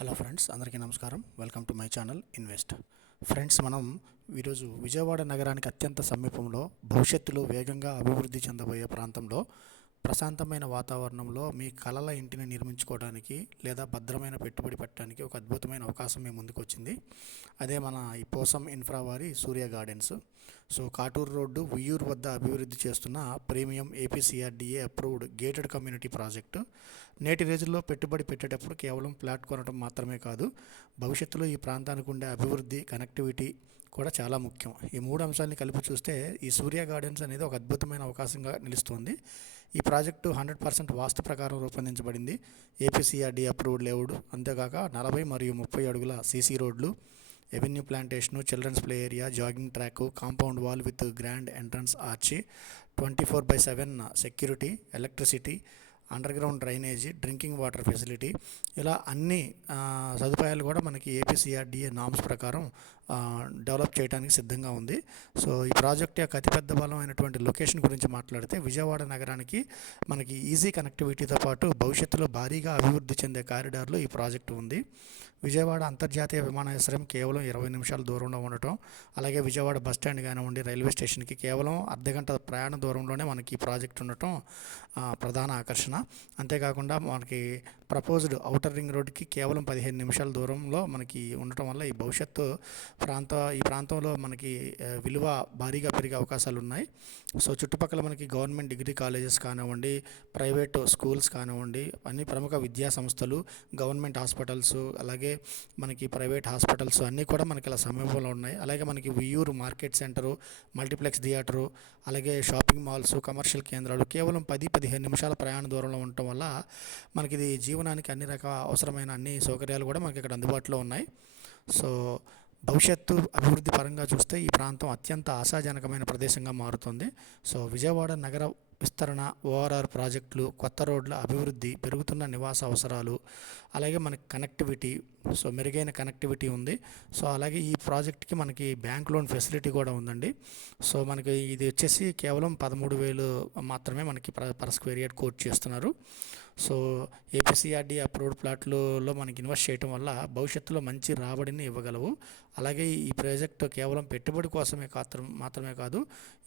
Hello friends, అందరికీ నమస్కారం. Welcome to my channel invest. Friends, మనం ఈరోజు విజయవాడ నగరానికి అత్యంత సమీపంలో భవిష్యత్తులో వేగంగా అభివృద్ధి చెందబోయే ప్రాంతంలో ప్రశాంతమైన వాతావరణంలో మీ కలల ఇంటిని నిర్మించుకోవడానికి లేదా భద్రమైన పెట్టుబడి పెట్టడానికి ఒక అద్భుతమైన అవకాశం మీ ముందుకు వచ్చింది. అదే మన ఈ పోసం ఇన్ఫ్రా వారి Surya gardens. So Katuru road Uyyuru వద్ద అభివృద్ధి చేస్తున్న premium APCRDA approved gated community project. నేటి రోజుల్లో పెట్టుబడి పెట్టేటప్పుడు కేవలం ప్లాట్ కొనడం మాత్రమే కాదు, భవిష్యత్తులో ఈ ప్రాంతానికి ఉండే అభివృద్ధి, కనెక్టివిటీ కూడా చాలా ముఖ్యం. ఈ మూడు అంశాలని కలిపి చూస్తే ఈ సూర్య గార్డెన్స్ అనేది ఒక అద్భుతమైన అవకాశంగా నిలుస్తుంది. ఈ ప్రాజెక్టు 100% వాస్తు ప్రకారం రూపొందించబడింది. ఏపీసీఆర్డీ అప్రూవ్డ్ లేఅవుట్, అంతేకాక 40 మరియు 30 అడుగుల సీసీ రోడ్లు, avenue plantation, children's play area, jogging track, compound wall with grand entrance arch, 24/7 security, electricity, underground drainage, drinking water facility, ఇలా అన్ని సదుపాయాలు కూడా మనకి ఏపీసీఆర్డీఏ నామ్స్ ప్రకారం డెవలప్ చేయడానికి సిద్ధంగా ఉంది. సో ఈ ప్రాజెక్ట్ యొక్క అతిపెద్ద బలమైనటువంటి లొకేషన్ గురించి మాట్లాడితే, విజయవాడ నగరానికి మనకి ఈజీ కనెక్టివిటీతో పాటు భవిష్యత్తులో భారీగా అభివృద్ధి చెందే కారిడార్లో ఈ ప్రాజెక్టు ఉంది. విజయవాడ అంతర్జాతీయ విమానాశ్రయం కేవలం 20 నిమిషాల దూరంలో ఉండటం, అలాగే విజయవాడ బస్టాండ్ కానివ్వండి, రైల్వే స్టేషన్కి కేవలం అర్ధగంట ప్రయాణ దూరంలోనే మనకి ఈ ప్రాజెక్ట్ ఉండటం ప్రధాన ఆకర్షణ. అంతేకాకుండా మనకి ప్రపోజ్డ్ ఔటర్ రింగ్ రోడ్కి కేవలం 15 నిమిషాల దూరంలో మనకి ఉండటం వల్ల ఈ ప్రాంతంలో మనకి విలువ భారీగా పెరిగే అవకాశాలు ఉన్నాయి. సో చుట్టుపక్కల మనకి గవర్నమెంట్ డిగ్రీ కాలేజెస్ కానివ్వండి, ప్రైవేట్ స్కూల్స్ కానివ్వండి, అన్ని ప్రముఖ విద్యా సంస్థలు, గవర్నమెంట్ హాస్పిటల్స్, అలాగే మనకి ప్రైవేట్ హాస్పిటల్స్ అన్నీ కూడా మనకి ఇలా సమీపంలో ఉన్నాయి. అలాగే మనకి Uyyuru market centre, multiplex theatre, అలాగే షాపింగ్ మాల్స్, కమర్షియల్ కేంద్రాలు కేవలం 10-15 నిమిషాల ప్రయాణ దూరంలో ఉండటం వల్ల మనకి ఇది జీవనానికి అన్ని రకాల అవసరమైన అన్ని సౌకర్యాలు కూడా మనకి ఇక్కడ అందుబాటులో ఉన్నాయి. సో భవిష్యత్తు అభివృద్ధి పరంగా చూస్తే ఈ ప్రాంతం అత్యంత ఆశాజనకమైన ప్రదేశంగా మారుతుంది. సో విజయవాడ నగర విస్తరణ, ఓఆర్ఆర్ ప్రాజెక్టులు, కొత్త రోడ్ల అభివృద్ధి, పెరుగుతున్న నివాస అవసరాలు, అలాగే మనకి కనెక్టివిటీ, సో మెరుగైన కనెక్టివిటీ ఉంది. సో అలాగే ఈ ప్రాజెక్ట్కి మనకి బ్యాంక్ లోన్ ఫెసిలిటీ కూడా ఉందండి. సో మనకి ఇది వచ్చేసి కేవలం 13,000 మాత్రమే మనకి పర్ స్క్వేర్ యార్డ్ కోట్ చేస్తున్నారు. సో ఏపీసీఆర్డీ అప్రూవ్డ్ ప్లాట్లలో మనకి ఇన్వెస్ట్ చేయడం వల్ల భవిష్యత్తులో మంచి రాబడిని ఇవ్వగలవు. అలాగే ఈ ప్రాజెక్ట్ కేవలం పెట్టుబడి కోసమే మాత్రమే కాదు,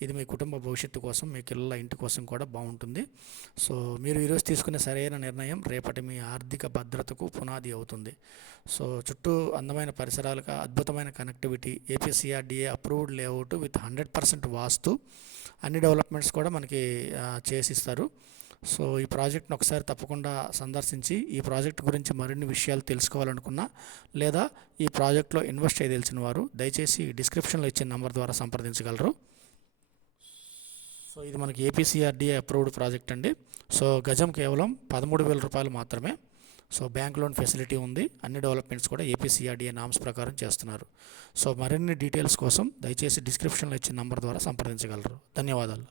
ఇది మీ కుటుంబ భవిష్యత్తు కోసం, మీ పిల్లల ఇంటి కోసం కూడా బాగుంటుంది. సో మీరు ఈరోజు తీసుకునే సరైన నిర్ణయం రేపటి మీ ఆర్థిక భద్రతకు పునాది అవుతుంది. సో చుట్టూ అందమైన పరిసరాలుగా అద్భుతమైన connectivity, APCRDA approved layout with 100% వాస్తు, అన్ని డెవలప్మెంట్స్ కూడా మనకి చేసిస్తారు. సో ఈ ప్రాజెక్ట్ని ఒకసారి తప్పకుండా సందర్శించి ఈ ప్రాజెక్ట్ గురించి మరిన్ని విషయాలు తెలుసుకోవాలనుకున్నా, లేదా ఈ ప్రాజెక్ట్లో ఇన్వెస్ట్ చేయదలిచిన వారు దయచేసి డిస్క్రిప్షన్లో ఇచ్చిన నెంబర్ ద్వారా సంప్రదించగలరు. సో ఇది మనకి ఏపీసీఆర్డీఏ అప్రూవ్డ్ ప్రాజెక్ట్ అండి. సో గజం కేవలం 13,000 రూపాయలు మాత్రమే. సో బ్యాంక్ లోన్ ఫెసిలిటీ ఉంది. అన్ని డెవలప్మెంట్స్ కూడా ఏపీసీఆర్డీఏ నామ్స్ ప్రకారం చేస్తున్నారు. సో మరిన్ని డీటెయిల్స్ కోసం దయచేసి డిస్క్రిప్షన్లో ఇచ్చిన నెంబర్ ద్వారా సంప్రదించగలరు. ధన్యవాదాలు.